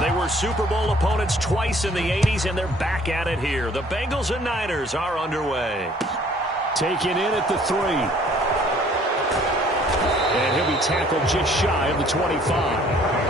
They were Super Bowl opponents twice in the 80s, and they're back at it here. The Bengals and Niners are underway. Taken in at the 3. And he'll be tackled just shy of the 25.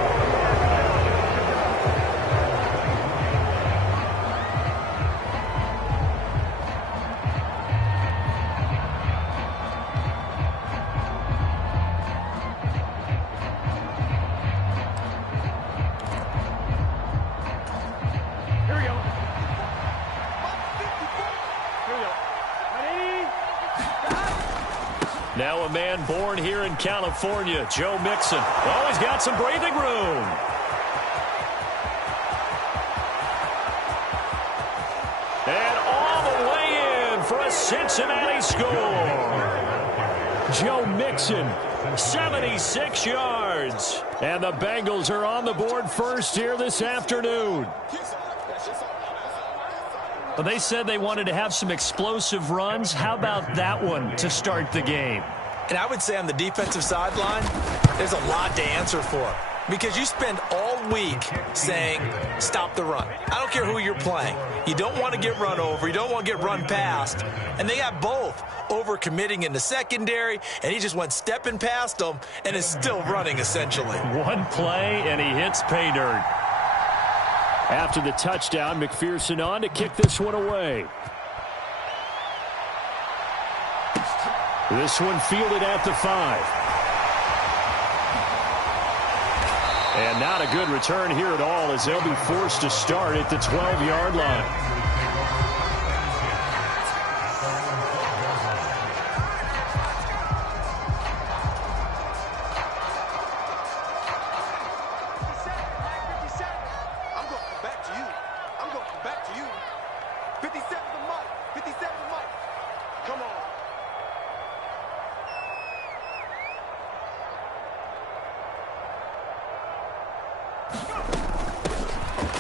Now a man born here in California, Joe Mixon. Oh, he's got some breathing room. And all the way in for a Cincinnati score. Joe Mixon, 76 yards. And the Bengals are on the board first here this afternoon. Well, they said they wanted to have some explosive runs. How about that one to start the game? And I would say on the defensive sideline, there's a lot to answer for. Because you spend all week saying, stop the run. I don't care who you're playing. You don't want to get run over. You don't want to get run past. And they got both over-committing in the secondary, and he just went stepping past them and is still running, essentially. One play, and he hits pay dirt. After the touchdown, McPherson on to kick this one away. This one fielded at the 5. And not a good return here at all as they'll be forced to start at the 12-yard line.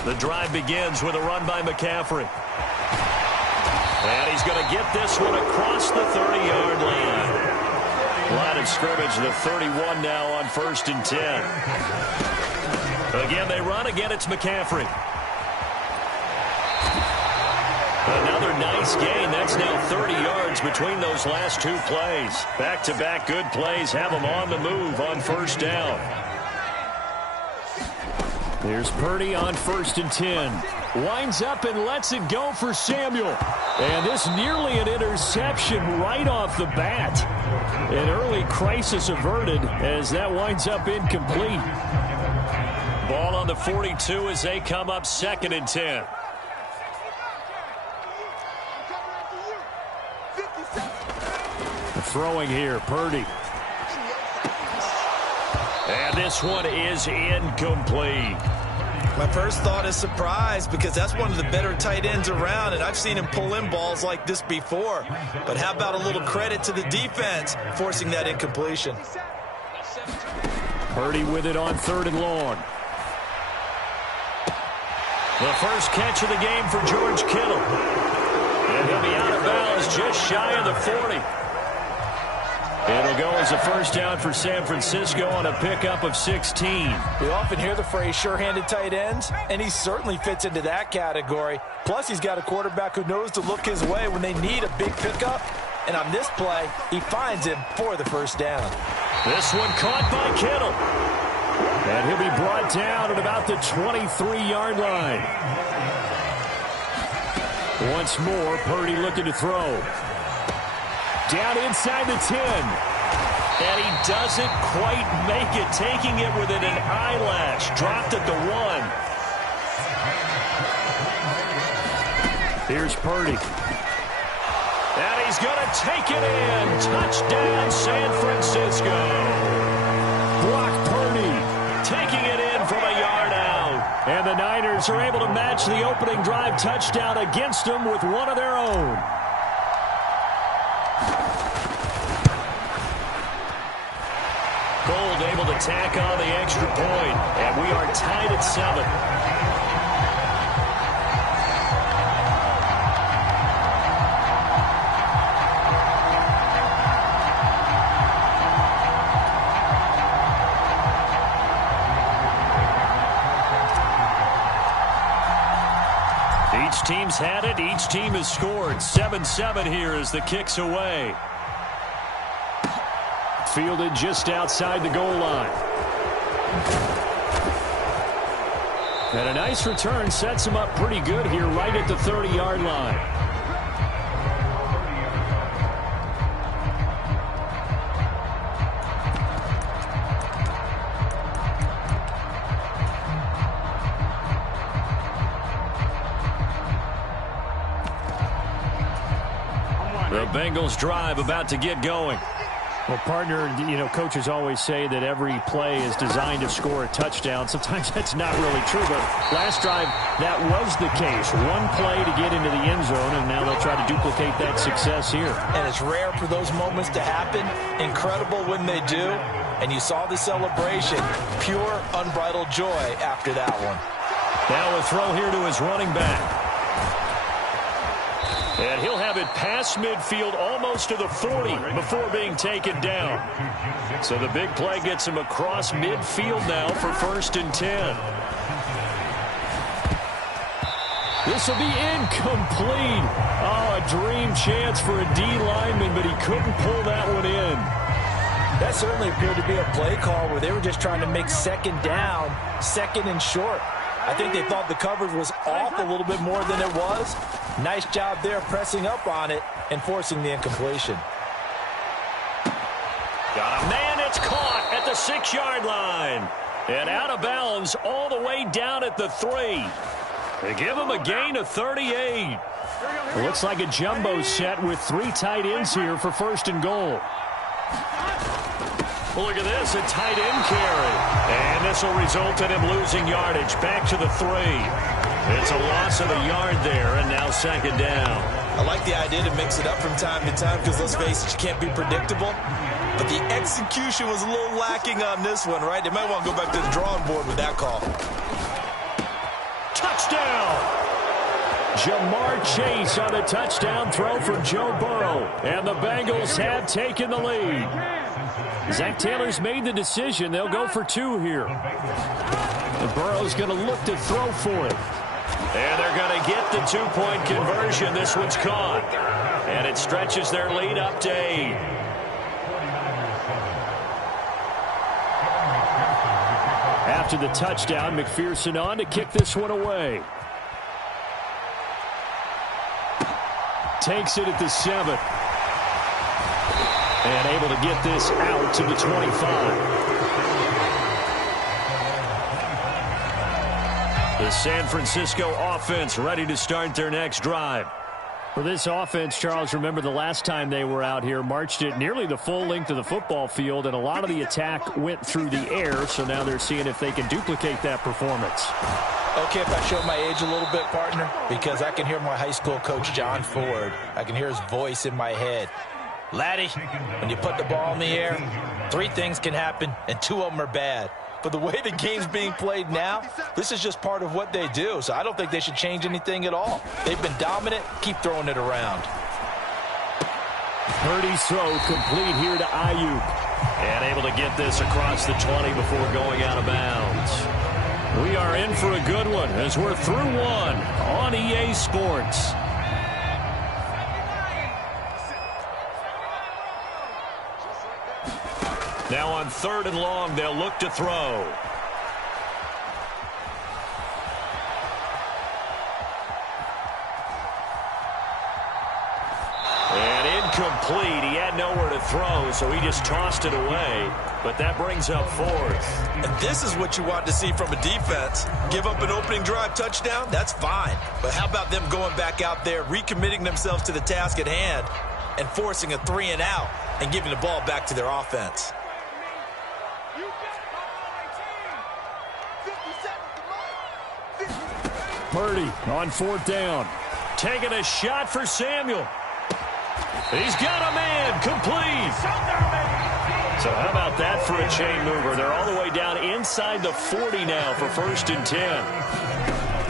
The drive begins with a run by McCaffrey. And he's going to get this one across the 30-yard line. Line of scrimmage, the 31 now on 1st and 10. Again, they run. Again, it's McCaffrey. Another nice gain. That's now 30 yards between those last two plays. Back-to-back good plays have them on the move on 1st down. There's Purdy on 1st and 10. Winds up and lets it go for Samuel. And this nearly an interception right off the bat. An early crisis averted as that winds up incomplete. Ball on the 42 as they come up 2nd and 10. Throwing here, Purdy. And this one is incomplete. My first thought is surprise because that's one of the better tight ends around, and I've seen him pull in balls like this before. But how about a little credit to the defense forcing that incompletion? Purdy with it on 3rd and long. The first catch of the game for George Kittle. And he'll be out of bounds just shy of the 40. It'll go as a 1st down for San Francisco on a pickup of 16. We often hear the phrase sure-handed tight ends, and he certainly fits into that category. Plus, he's got a quarterback who knows to look his way when they need a big pickup. And on this play, he finds him for the 1st down. This one caught by Kittle. And he'll be brought down at about the 23-yard line. Once more, Purdy looking to throw. Down inside the 10. And he doesn't quite make it, taking it within an eyelash. Dropped at the 1. Here's Purdy. And he's going to take it in. Touchdown, San Francisco. Brock Purdy taking it in from a yard out. And the Niners are able to match the opening drive touchdown against them with one of their own. Gold able to tack on the extra point, and we are tied at 7. Each team's had it. Each team has scored. 7-7 here as the kick's away. Fielded just outside the goal line. And a nice return sets him up pretty good here right at the 30-yard line. The Bengals drive about to get going. Well, partner, coaches always say that every play is designed to score a touchdown. Sometimes that's not really true, but last drive, that was the case. One play to get into the end zone, and now they'll try to duplicate that success here. And it's rare for those moments to happen. Incredible when they do. And you saw the celebration. Pure, unbridled joy after that one. Now a throw here to his running back. And he'll have it past midfield almost to the 40 before being taken down. So the big play gets him across midfield now for 1st and 10. This will be incomplete. Oh, a dream chance for a D lineman, but he couldn't pull that one in. That certainly appeared to be a play call where they were just trying to make second down, second and short. I think they thought the coverage was off a little bit more than it was. Nice job there pressing up on it and forcing the incompletion. Got a man, it's caught at the 6-yard line. And out of bounds all the way down at the 3. They give him a gain of 38. It looks like a jumbo set with 3 tight ends here for 1st and goal. Well, look at this, a tight end carry. And this will result in him losing yardage back to the 3. It's a loss of a yard there, and now 2nd down. I like the idea to mix it up from time to time because, let's face it, you can't be predictable. But the execution was a little lacking on this one, right? They might want to go back to the drawing board with that call. Touchdown! Jamar Chase on a touchdown throw for Joe Burrow. And the Bengals have taken the lead. Zach Taylor's made the decision. They'll go for 2 here. And Burrow's going to look to throw for it. And they're going to get the 2-point conversion. This one's caught. And it stretches their lead up to 8. After the touchdown, McPherson on to kick this one away. Takes it at the 7. And able to get this out to the 25. The San Francisco offense ready to start their next drive. For this offense, Charles, remember the last time they were out here, marched it nearly the full length of the football field, and a lot of the attack went through the air, so now they're seeing if they can duplicate that performance. Okay, if I show my age a little bit, partner, because I can hear my high school coach, John Ford. I can hear his voice in my head. Laddie, when you put the ball in the air, 3 things can happen, and 2 of them are bad. But the way the game's being played now, this is just part of what they do. So I don't think they should change anything at all. They've been dominant. Keep throwing it around. Purdy's throw complete here to Ayuk. And able to get this across the 20 before going out of bounds. We are in for a good one as we're through 1 on EA Sports. Now on 3rd and long, they'll look to throw. And incomplete. He had nowhere to throw, so he just tossed it away. But that brings up 4th. And this is what you want to see from a defense. Give up an opening drive touchdown, that's fine. But how about them going back out there, recommitting themselves to the task at hand, and forcing a 3 and out, and giving the ball back to their offense. Purdy on 4th down. Taking a shot for Samuel. He's got a man. Complete. So how about that for a chain mover? They're all the way down inside the 40 now for 1st and 10.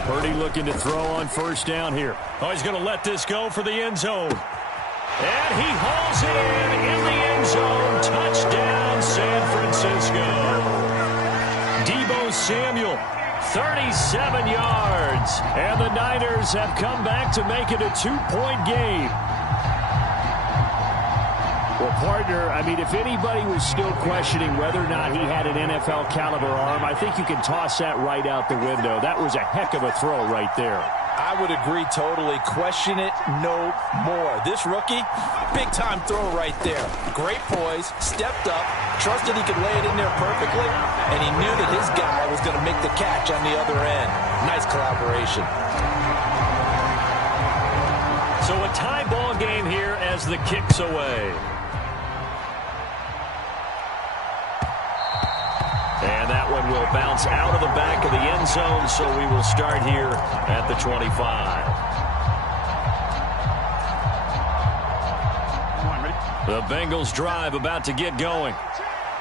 Purdy looking to throw on 1st down here. Oh, he's going to let this go for the end zone. And he hauls it in the end zone. Touchdown, San Francisco. Deebo Samuel 37 yards. And the Niners have come back to make it a 2-point game. Well, partner, I mean, if anybody was still questioning whether or not he had an NFL caliber arm, I think you can toss that right out the window. That was a heck of a throw right there. I would agree totally. Question it no more. This rookie, big-time throw right there. Great poise, stepped up, trusted he could lay it in there perfectly, and he knew that his guy was going to make the catch on the other end. Nice collaboration. So a tie ball game here as the kick's away. And that one will bounce out of the back of the end zone, so we will start here at the 25. The Bengals drive about to get going.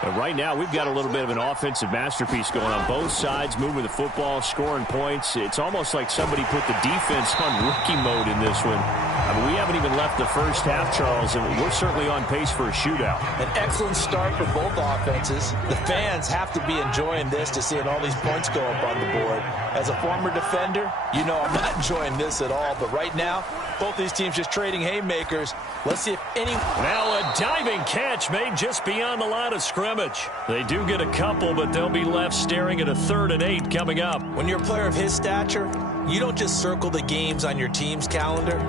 But right now, we've got a little bit of an offensive masterpiece going on both sides, moving the football, scoring points. It's almost like somebody put the defense on rookie mode in this one. I mean, we haven't even left the first half, Charles, and we're certainly on pace for a shootout. An excellent start for both offenses. The fans have to be enjoying this to seeing all these points go up on the board. As a former defender, you know I'm not enjoying this at all. But right now, both these teams just trading haymakers. Let's see if any... Now a diving catch made just beyond the line of scrimmage. They do get a couple, but they'll be left staring at a 3rd and 8 coming up. When you're a player of his stature, you don't just circle the games on your team's calendar.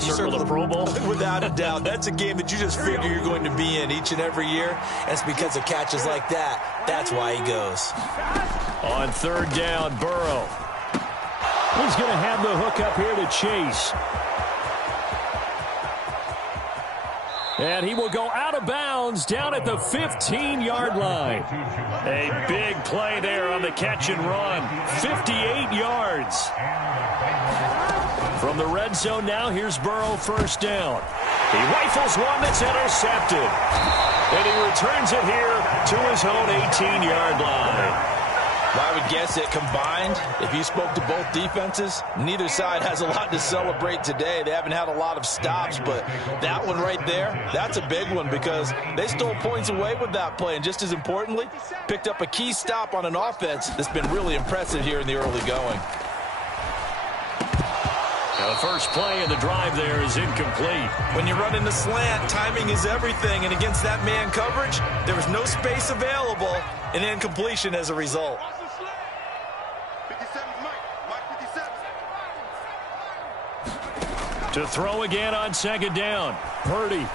You circle the Pro Bowl? Without a doubt. That's a game that you just figure you're going to be in each and every year. And it's because of catches like that. That's why he goes. On 3rd down, Burrow. He's going to have the hook up here to Chase. And he will go out of bounds down at the 15-yard line. A big play there on the catch and run. 58 yards. From the red zone now, here's Burrow, 1st down. He rifles one that's intercepted. And he returns it here to his own 18-yard line. Well, I would guess that combined, if you spoke to both defenses, neither side has a lot to celebrate today. They haven't had a lot of stops, but that one right there, that's a big one because they stole points away with that play. And just as importantly, picked up a key stop on an offense that's been really impressive here in the early going. Now the first play of the drive there is incomplete. When you run in the slant, timing is everything. And against that man coverage, there was no space available, and incompletion as a result. To throw again on 2nd down. Purdy. Into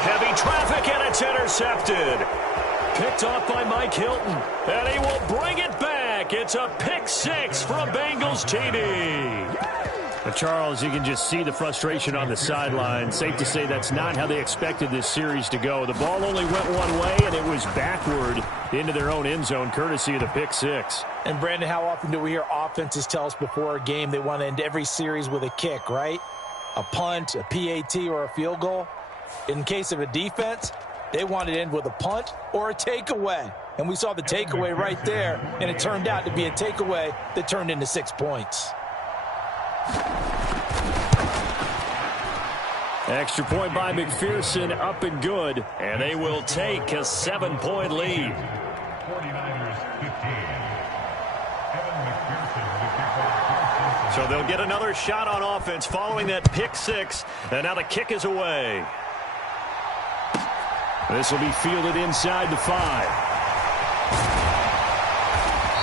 heavy traffic, and it's intercepted. Picked off by Mike Hilton. And he will bring it back. It's a pick 6 from Bengals TD. But Charles, you can just see the frustration on the sideline. Safe to say that's not how they expected this series to go. The ball only went one way, and it was backward into their own end zone, courtesy of the pick 6. And, Brandon, how often do we hear offenses tell us before a game they want to end every series with a kick, right? A punt, a PAT, or a field goal. In case of a defense, they want to end with a punt or a takeaway. And we saw the takeaway right there, and it turned out to be a takeaway that turned into 6 points. Extra point by McPherson, up and good. And they will take a 7-point lead. 49ers 15. So they'll get another shot on offense following that pick 6. And now the kick is away. This will be fielded inside the 5.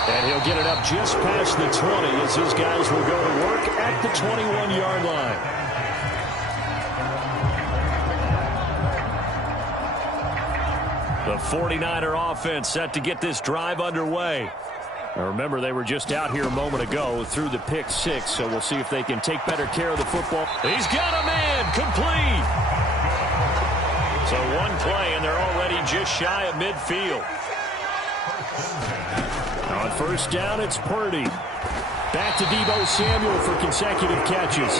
And he'll get it up just past the 20 as his guys will go to work at the 21-yard line. The 49er offense set to get this drive underway. Now remember, they were just out here a moment ago through the pick 6, so we'll see if they can take better care of the football. He's got a man, complete. So one play, and they're already just shy of midfield. On 1st down, it's Purdy. Back to Deebo Samuel for consecutive catches.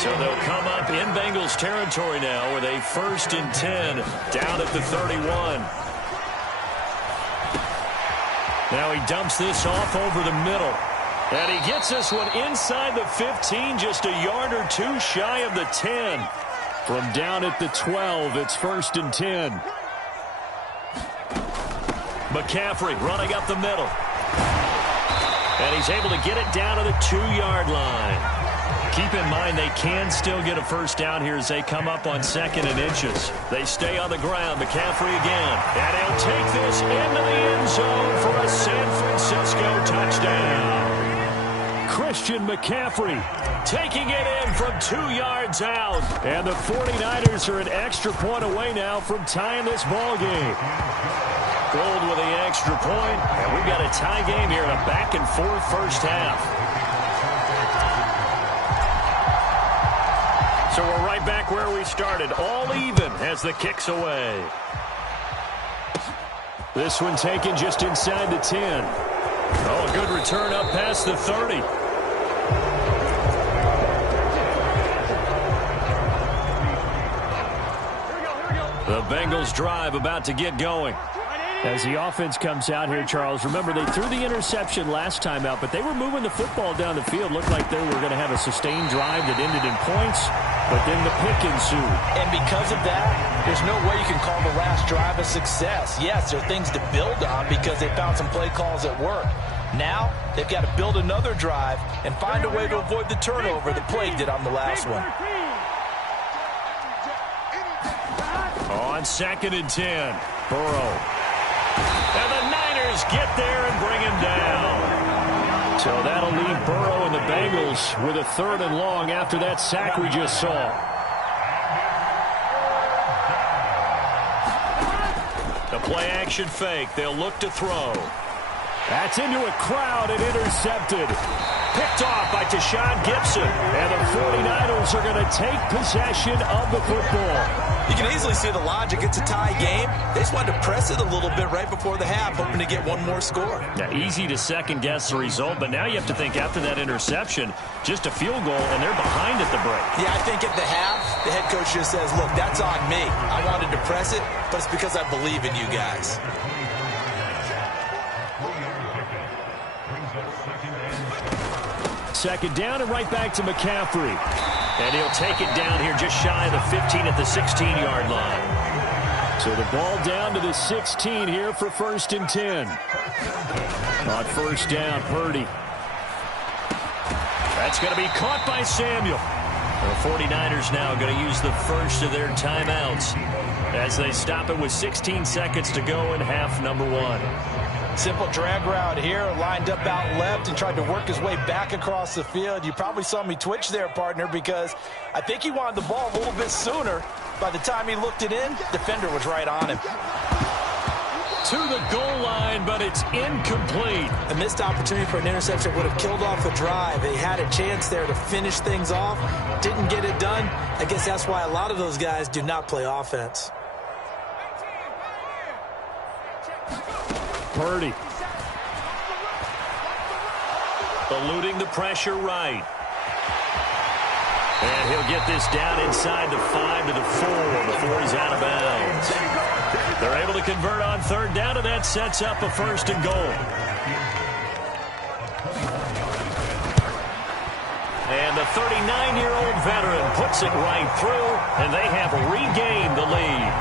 So they'll come up in Bengals territory now with a 1st and 10 down at the 31. Now he dumps this off over the middle. And he gets this one inside the 15, just a yard or two shy of the 10. From down at the 12, it's 1st and 10. McCaffrey running up the middle. And he's able to get it down to the 2-yard line. Keep in mind they can still get a first down here as they come up on 2nd and inches. They stay on the ground. McCaffrey again. And he'll take this into the end zone for a San Francisco touchdown. Christian McCaffrey taking it in from 2 yards out. And the 49ers are an extra point away now from tying this ball game. Gold with the extra point. And we've got a tie game here in a back-and-forth first half. So we're right back where we started, all even as the kick's away. This one taken just inside the 10. Oh, a good return up past the 30. The Bengals drive about to get going. As the offense comes out here, Charles, remember they threw the interception last time out, but they were moving the football down the field. Looked like they were going to have a sustained drive that ended in points, but then the pick ensued. And because of that, there's no way you can call the last drive a success. Yes, there are things to build on because they found some play calls at work. Now, they've got to build another drive and find a way to avoid the turnover the play did on the last one. On 2nd and 10, Burrow. And the Niners get there and bring him down. So that'll leave Burrow and the Bengals with a 3rd and long after that sack we just saw. The play action fake. They'll look to throw. That's into a crowd and intercepted. Picked off by Tashawn Gibson. And the 49ers are going to take possession of the football. You can easily see the logic. It's a tie game. They just wanted to press it a little bit right before the half, hoping to get one more score. Now, easy to second-guess the result, but now you have to think after that interception, just a field goal, and they're behind at the break. Yeah, I think at the half, the head coach just says, look, that's on me. I wanted to press it, but it's because I believe in you guys. Second down and right back to McCaffrey. And he'll take it down here just shy of the 15 at the 16-yard line. So the ball down to the 16 here for 1st and 10. On 1st down, Purdy. That's going to be caught by Samuel. The 49ers now going to use the first of their timeouts as they stop it with 16 seconds to go in half number 1. Simple drag route here, lined up out left and tried to work his way back across the field. You probably saw me twitch there, partner, because I think he wanted the ball a little bit sooner. By the time he looked it in, defender was right on him. To the goal line, but it's incomplete. A missed opportunity for an interception would have killed off a drive. They had a chance there to finish things off, didn't get it done. I guess that's why a lot of those guys do not play offense. Purdy. Eluding the pressure right. And he'll get this down inside the 5 to the 4 before he's out of bounds. They're able to convert on 3rd down, and that sets up a 1st and goal. And the 39-year-old veteran puts it right through, and they have regained the lead.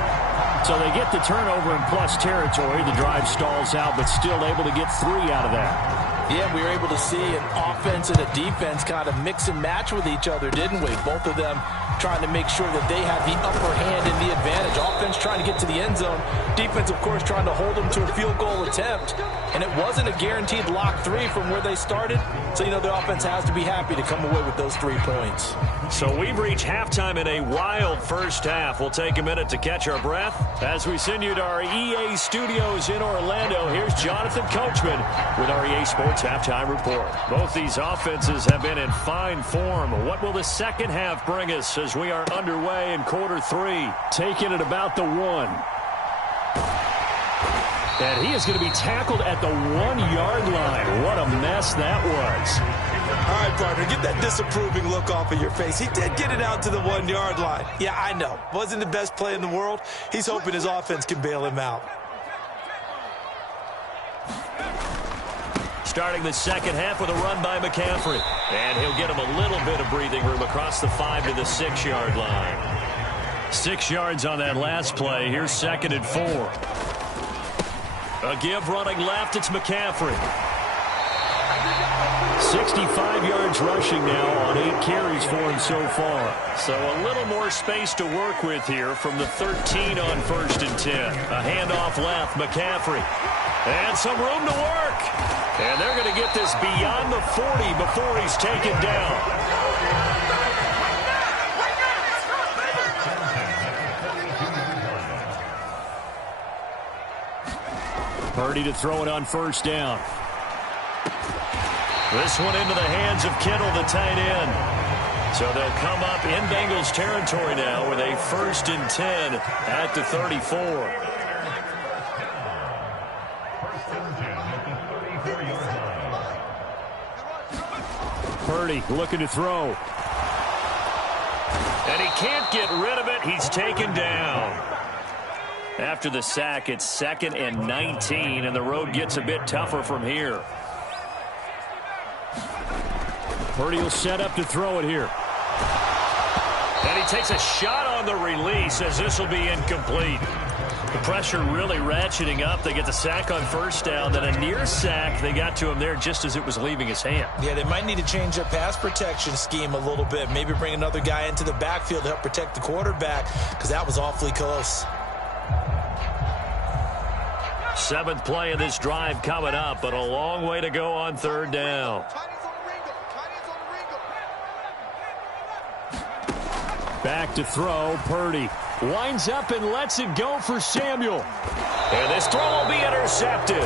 So they get the turnover in plus territory. The drive stalls out, but still able to get 3 out of that. Yeah, we were able to see an offense and a defense kind of mix and match with each other, didn't we? Both of them trying to make sure that they have the upper hand and the advantage. Offense trying to get to the end zone. Defense, of course, trying to hold them to a field goal attempt. And it wasn't a guaranteed lock 3 from where they started. So, you know, the offense has to be happy to come away with those 3 points. So we've reached halftime in a wild first half. We'll take a minute to catch our breath as we send you to our EA studios in Orlando. Here's Jonathan Coachman with our EA Sports Halftime Report. Both these offenses have been in fine form. What will the second half bring us as we are underway in quarter 3? Taking it about the 1. And he is going to be tackled at the 1-yard line. What a mess that was. All right, partner, get that disapproving look off of your face. He did get it out to the 1-yard line. Yeah, I know. Wasn't the best play in the world. He's hoping his offense can bail him out. Starting the second half with a run by McCaffrey. And he'll get him a little bit of breathing room across the 5 to the 6-yard line. 6 yards on that last play. Here's 2nd and 4. A give running left. It's McCaffrey. 65 yards rushing now on 8 carries for him so far. So a little more space to work with here from the 13 on 1st and 10. A handoff left, McCaffrey. And some room to work. And they're going to get this beyond the 40 before he's taken down. Purdy to throw it on 1st down. This one into the hands of Kittle, the tight end. So they'll come up in Bengals territory now with a 1st and 10 at the 34. Purdy looking to throw. And he can't get rid of it. He's taken down. After the sack, it's 2nd and 19, and the road gets a bit tougher from here. Purdy will set up to throw it here. And he takes a shot on the release as this will be incomplete. The pressure really ratcheting up. They get the sack on 1st down, then a near sack. They got to him there just as it was leaving his hand. Yeah, they might need to change their pass protection scheme a little bit. Maybe bring another guy into the backfield to help protect the quarterback, because that was awfully close. 7th play of this drive coming up, but a long way to go on 3rd down. Back to throw, Purdy. Winds up and lets it go for Samuel. And this throw will be intercepted.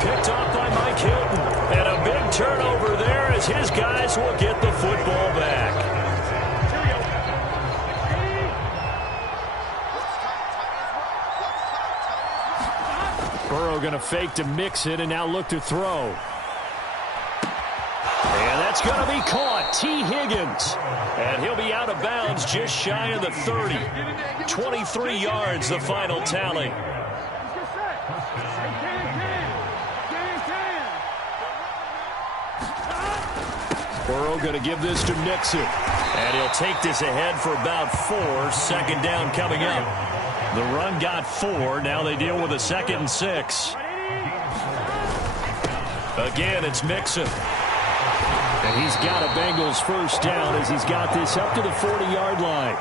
Picked off by Mike Hilton. And a big turnover there as his guys will get the football back. Burrow going to fake to mix it and now look to throw. And that's going to be caught. T. Higgins. And he'll be out of bounds just shy of the 30. 23 yards, the final tally. Burrow going to give this to Mixon. And he'll take this ahead for about 4. 2nd down coming up. The run got 4. Now they deal with a 2nd and 6. Again, it's Mixon. And he's got a Bengals 1st down as he's got this up to the 40-yard line.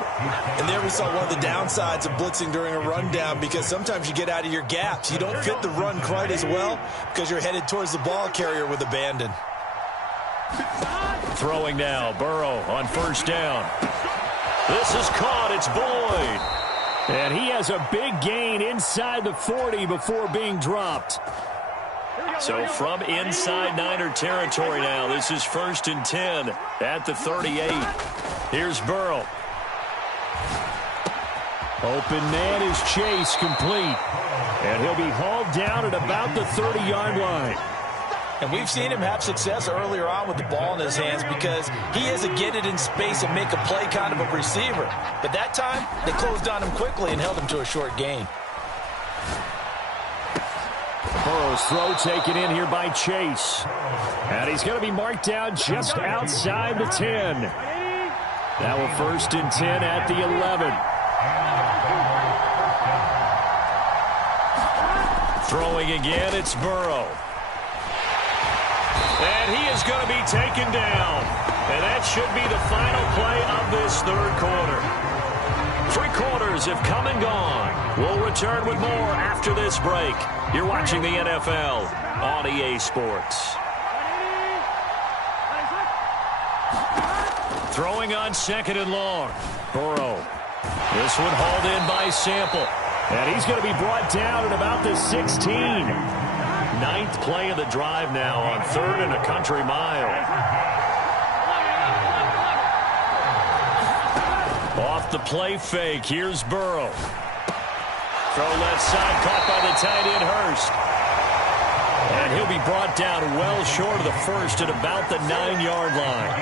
And there we saw one of the downsides of blitzing during a rundown, because sometimes you get out of your gaps. You don't fit the run quite as well because you're headed towards the ball carrier with abandon. Throwing now, Burrow on 1st down. This is caught. It's Boyd. And he has a big gain inside the 40 before being dropped. So from inside Niner territory now, this is 1st and 10 at the 38. Here's Burrow. Open man is Chase, complete. And he'll be hauled down at about the 30-yard line. And we've seen him have success earlier on with the ball in his hands because he is a get it in space and make a play kind of a receiver. But that time, they closed on him quickly and held him to a short gain. Burrow's throw taken in here by Chase. And he's going to be marked down just outside the 10. Now a 1st and 10 at the 11. Throwing again, it's Burrow. And he is going to be taken down. And that should be the final play of this 3rd quarter. 3 quarters have come and gone. We'll return with more after this break. You're watching the NFL on EA Sports. Throwing on 2nd and long. Burrow. This one hauled in by Sample. And he's going to be brought down at about the 16. 9th play of the drive now on 3rd and a country mile. Off the play fake, here's Burrow. Throw left side, caught by the tight end Hurst. And he'll be brought down well short of the 1st at about the 9-yard line.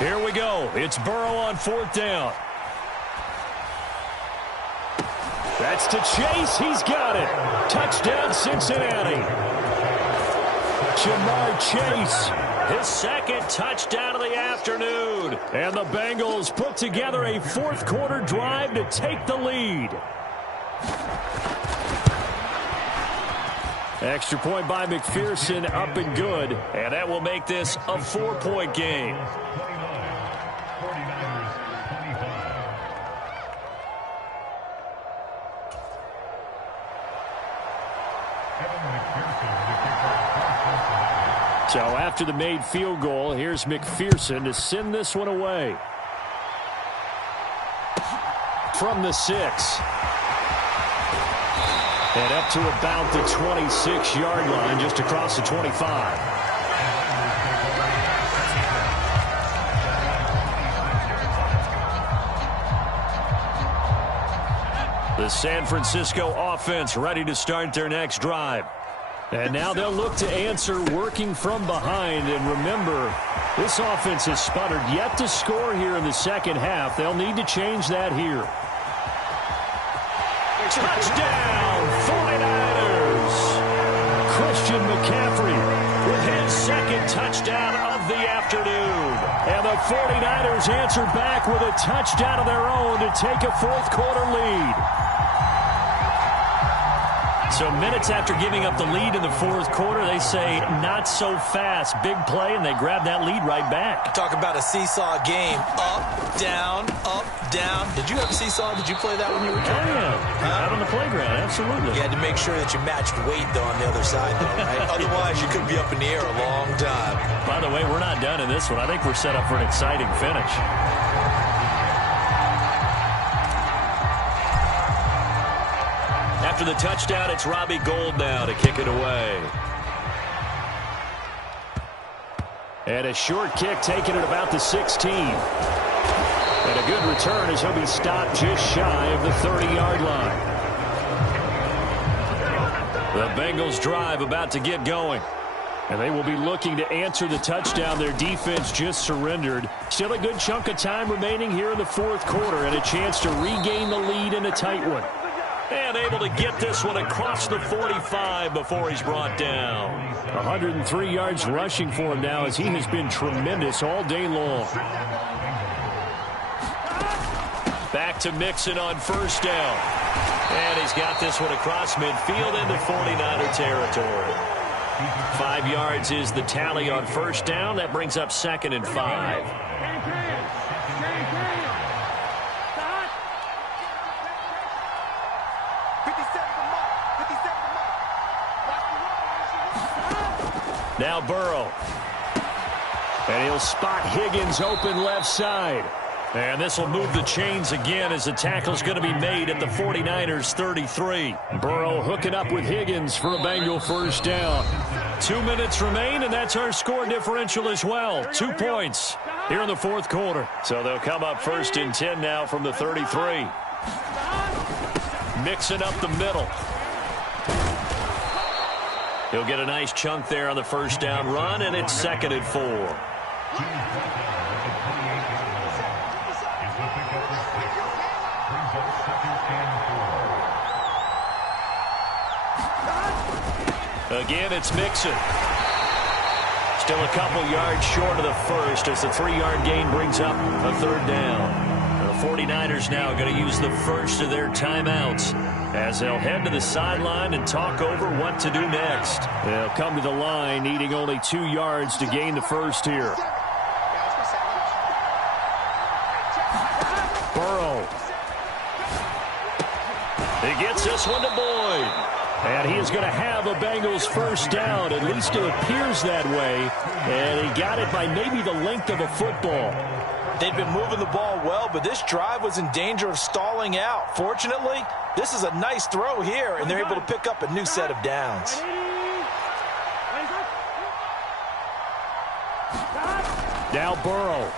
Here we go. It's Burrow on 4th down. That's to Chase. He's got it. Touchdown, Cincinnati. Jamar Chase. His second touchdown of the afternoon. And the Bengals put together a fourth-quarter drive to take the lead. Extra point by McPherson, up and good. And that will make this a 4-point game. So after the made field goal, here's McPherson to send this one away. From the 6. And up to about the 26-yard line, just across the 25. The San Francisco offense ready to start their next drive. And now they'll look to answer working from behind. And remember, this offense has sputtered yet to score here in the second half. They'll need to change that here. Touchdown, 49ers! Christian McCaffrey With his second touchdown of the afternoon. And the 49ers answer back with a touchdown of their own to take a fourth-quarter lead. So minutes after giving up the lead in the fourth quarter, they say not so fast. Big play, and they grab that lead right back. Talk about a seesaw game. Up, down, up, down. Did you have a seesaw? Did you play that when you were a kid? Oh, yeah. Out on the playground, absolutely. You had to make sure that you matched weight, though, on the other side, though, right? Otherwise, you could be up in the air a long time. By the way, we're not done in this one. I think we're set up for an exciting finish. After the touchdown, it's Robbie Gould now to kick it away. And a short kick taken at about the 16. And a good return as he'll be stopped just shy of the 30-yard line. The Bengals drive about to get going. And they will be looking to answer the touchdown their defense just surrendered. Still a good chunk of time remaining here in the fourth quarter and a chance to regain the lead in a tight one. And able to get this one across the 45 before he's brought down. 103 yards rushing for him now as he has been tremendous all day long. Back to Mixon on first down. And he's got this one across midfield into 49er territory. 5 yards is the tally on first down. That brings up 2nd and 5. Now Burrow. And he'll spot Higgins open left side. And this will move the chains again as the tackle's going to be made at the 49ers 33. Burrow hooking up with Higgins for a Bengal first down. 2 minutes remain, and that's our score differential as well. 2 points here in the fourth quarter. So they'll come up 1st and 10 now from the 33. Mixing up the middle. He'll get a nice chunk there on the first down run, and it's 2nd and 4. Again, it's Mixon. Still a couple yards short of the first as the 3-yard gain brings up a 3rd down. The 49ers now going to use the first of their timeouts as they'll head to the sideline and talk over what to do next. They'll come to the line needing only 2 yards to gain the first here. Burrow. He gets this one to Boyd. And he is going to have a Bengals first down. At least it appears that way. And he got it by maybe the length of a football. They've been moving the ball well, but this drive was in danger of stalling out. Fortunately, this is a nice throw here, and they're able to pick up a new set of downs. Now Burrow.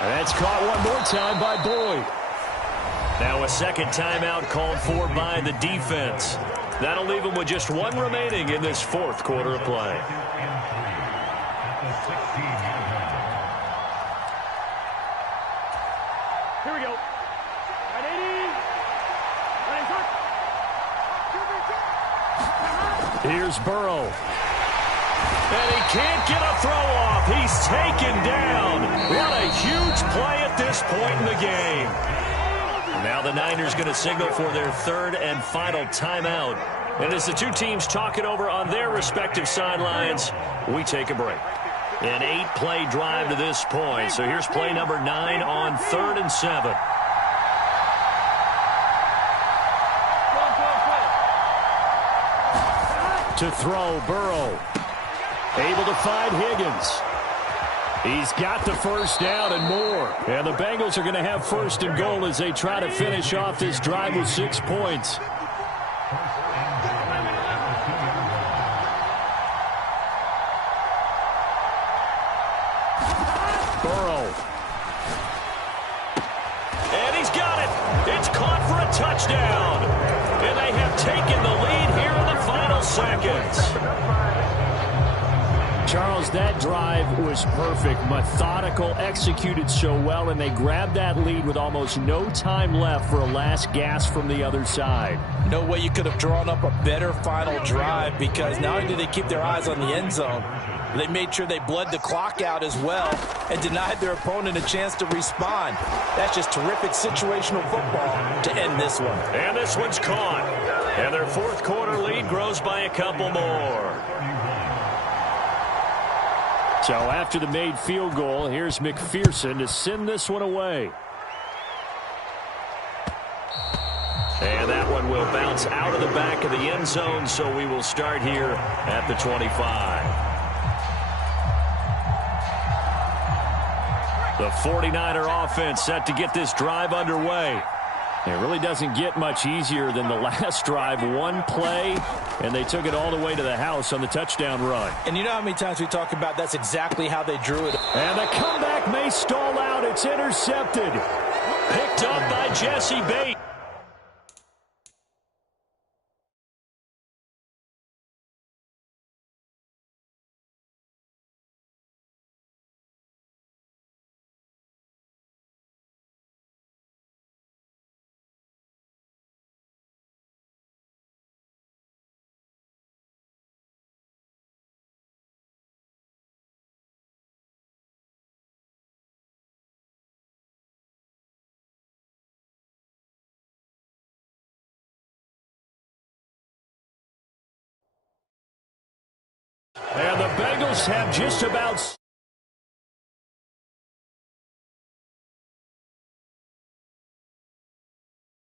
And that's caught one more time by Boyd. Now a second timeout called for by the defense. That'll leave them with just 1 remaining in this fourth quarter of play. Here we go. Here's Burrow. And he can't get a throw off. He's taken down. What a huge play at this point in the game. Now the Niners going to signal for their third and final timeout. And as the two teams talk it over on their respective sidelines, we take a break. An 8-play drive to this point. So here's play number 9 on 3rd and 7. To throw, Burrow. Able to find Higgins. He's got the first down and more. And the Bengals are going to have 1st and goal as they try to finish off this drive with 6 points. Burrow. And he's got it. It's caught for a touchdown. And they have taken the lead here in the final seconds. Charles, that drive was perfect, methodical, executed so well, and they grabbed that lead with almost no time left for a last gasp from the other side. No way you could have drawn up a better final drive, because not only did they keep their eyes on the end zone, they made sure they bled the clock out as well and denied their opponent a chance to respond. That's just terrific situational football to end this one. And this one's caught. And their 4th quarter lead grows by a couple more. So after the made field goal, here's McPherson to send this one away. And that one will bounce out of the back of the end zone, so we will start here at the 25. The 49er offense set to get this drive underway. It really doesn't get much easier than the last drive. One play, and they took it all the way to the house on the touchdown run. And you know how many times we talk about that's exactly how they drew it. And the comeback may stall out. It's intercepted. Picked up by Jesse Bates. And the Bengals have just about